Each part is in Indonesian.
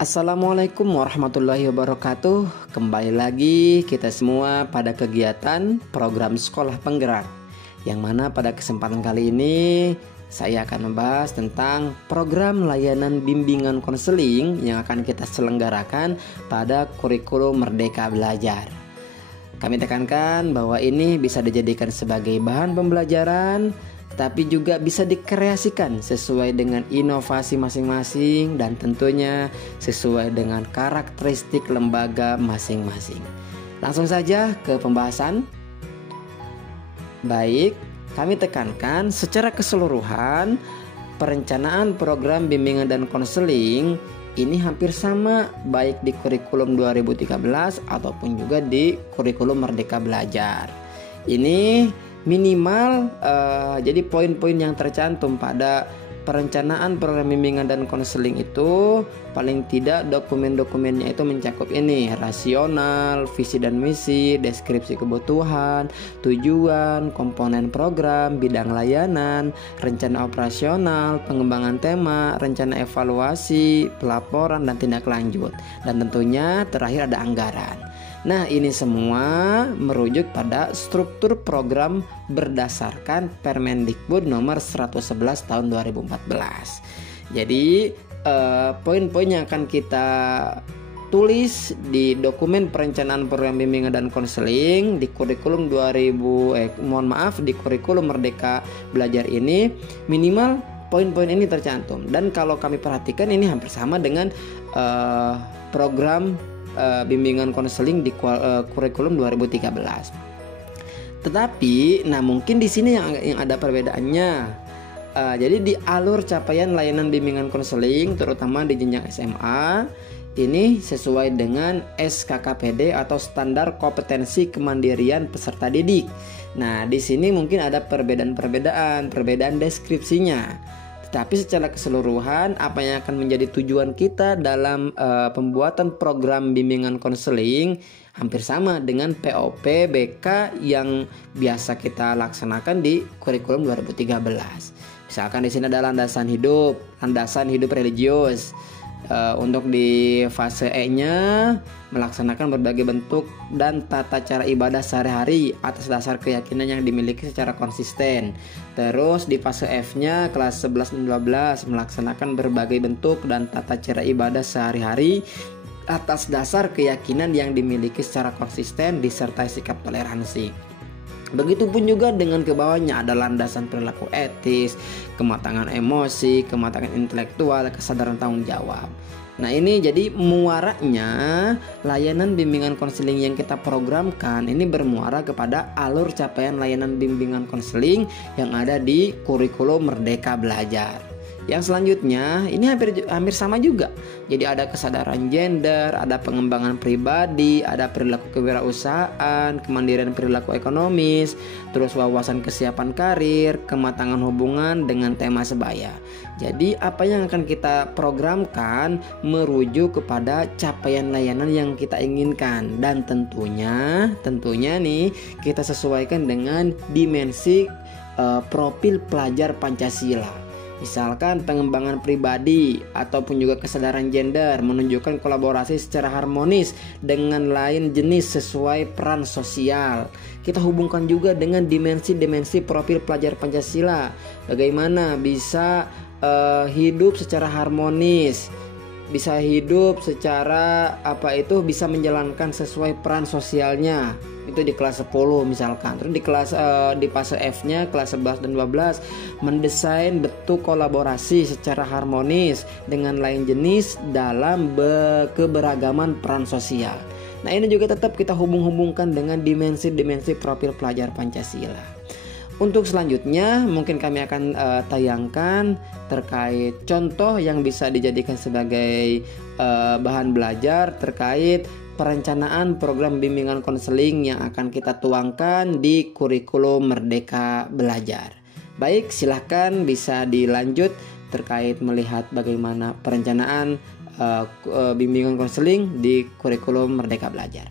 Assalamualaikum warahmatullahi wabarakatuh. Kembali lagi kita semua pada kegiatan program sekolah penggerak, yang mana pada kesempatan kali ini saya akan membahas tentang program layanan bimbingan konseling yang akan kita selenggarakan pada kurikulum Merdeka Belajar. Kami tekankan bahwa ini bisa dijadikan sebagai bahan pembelajaran, tapi juga bisa dikreasikan sesuai dengan inovasi masing-masing dan tentunya sesuai dengan karakteristik lembaga masing-masing. Langsung saja ke pembahasan. Baik, kami tekankan secara keseluruhan perencanaan program bimbingan dan konseling ini hampir sama baik di kurikulum 2013 ataupun juga di kurikulum Merdeka Belajar. Ini minimal jadi poin-poin yang tercantum pada perencanaan program bimbingan dan konseling itu paling tidak dokumen-dokumennya itu mencakup ini: rasional, visi dan misi, deskripsi kebutuhan, tujuan, komponen program, bidang layanan, rencana operasional, pengembangan tema, rencana evaluasi, pelaporan dan tindak lanjut, dan tentunya terakhir ada anggaran. Nah, ini semua merujuk pada struktur program berdasarkan Permendikbud nomor 111 tahun 2014. Jadi poin-poin yang akan kita tulis di dokumen perencanaan program bimbingan dan konseling di kurikulum di kurikulum Merdeka Belajar ini minimal poin-poin ini tercantum. Dan kalau kami perhatikan ini hampir sama dengan program bimbingan konseling di kurikulum 2013. Tetapi, mungkin di sini yang ada perbedaannya. Jadi di alur capaian layanan bimbingan konseling, terutama di jenjang SMA, ini sesuai dengan SKKPD atau Standar Kompetensi Kemandirian Peserta Didik. Nah, di sini mungkin ada perbedaan deskripsinya. Tapi secara keseluruhan apa yang akan menjadi tujuan kita dalam pembuatan program bimbingan konseling hampir sama dengan POP BK yang biasa kita laksanakan di kurikulum 2013. Misalkan di sini ada landasan hidup religius. Untuk di fase E-nya melaksanakan berbagai bentuk dan tata cara ibadah sehari-hari atas dasar keyakinan yang dimiliki secara konsisten. Terus di fase F-nya kelas 11 dan 12 melaksanakan berbagai bentuk dan tata cara ibadah sehari-hari atas dasar keyakinan yang dimiliki secara konsisten disertai sikap toleransi. Begitupun juga dengan ke bawahnya ada landasan perilaku etis, kematangan emosi, kematangan intelektual, kesadaran tanggung jawab. Nah, ini jadi muaranya layanan bimbingan konseling yang kita programkan ini bermuara kepada alur capaian layanan bimbingan konseling yang ada di kurikulum Merdeka Belajar. Yang selanjutnya ini hampir sama juga. Jadi ada kesadaran gender, ada pengembangan pribadi, ada perilaku kewirausahaan, kemandirian perilaku ekonomis, terus wawasan kesiapan karir, kematangan hubungan dengan tema sebaya. Jadi apa yang akan kita programkan merujuk kepada capaian layanan yang kita inginkan, dan tentunya nih kita sesuaikan dengan dimensi profil pelajar Pancasila. Misalkan pengembangan pribadi ataupun juga kesadaran gender menunjukkan kolaborasi secara harmonis dengan lain jenis sesuai peran sosial. Kita hubungkan juga dengan dimensi profil pelajar Pancasila. Bagaimana bisa hidup secara harmonis, bisa hidup secara bisa menjalankan sesuai peran sosialnya. Itu di kelas 10 misalkan. Terus di fase F-nya kelas 11 dan 12 mendesain bentuk kolaborasi secara harmonis dengan lain jenis dalam keberagaman peran sosial. Nah, ini juga tetap kita hubung-hubungkan dengan dimensi profil pelajar Pancasila. Untuk selanjutnya mungkin kami akan tayangkan terkait contoh yang bisa dijadikan sebagai bahan belajar terkait perencanaan program bimbingan konseling yang akan kita tuangkan di kurikulum Merdeka Belajar. Baik, silahkan bisa dilanjut terkait melihat bagaimana perencanaan bimbingan konseling di kurikulum Merdeka Belajar.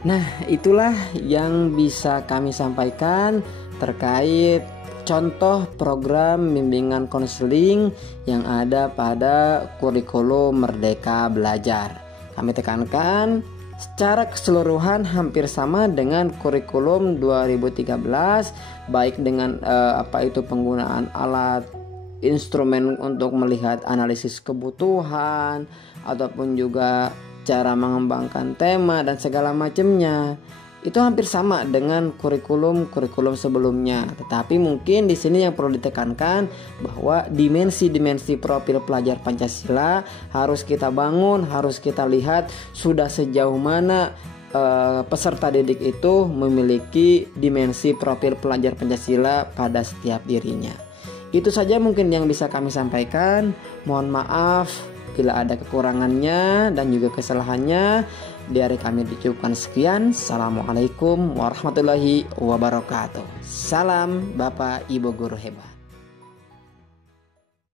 Nah, itulah yang bisa kami sampaikan terkait contoh program bimbingan konseling yang ada pada kurikulum Merdeka Belajar. Kami tekankan secara keseluruhan hampir sama dengan kurikulum 2013, baik dengan penggunaan alat instrumen untuk melihat analisis kebutuhan ataupun juga cara mengembangkan tema dan segala macamnya. Itu hampir sama dengan kurikulum sebelumnya. Tetapi mungkin di sini yang perlu ditekankan bahwa dimensi-dimensi profil pelajar Pancasila harus kita bangun, harus kita lihat sudah sejauh mana peserta didik itu memiliki dimensi profil pelajar Pancasila pada setiap dirinya. Itu saja mungkin yang bisa kami sampaikan. Mohon maaf bila ada kekurangannya dan juga kesalahannya. Dari kami dicukupkan sekian. Assalamualaikum warahmatullahi wabarakatuh. Salam Bapak Ibu Guru hebat.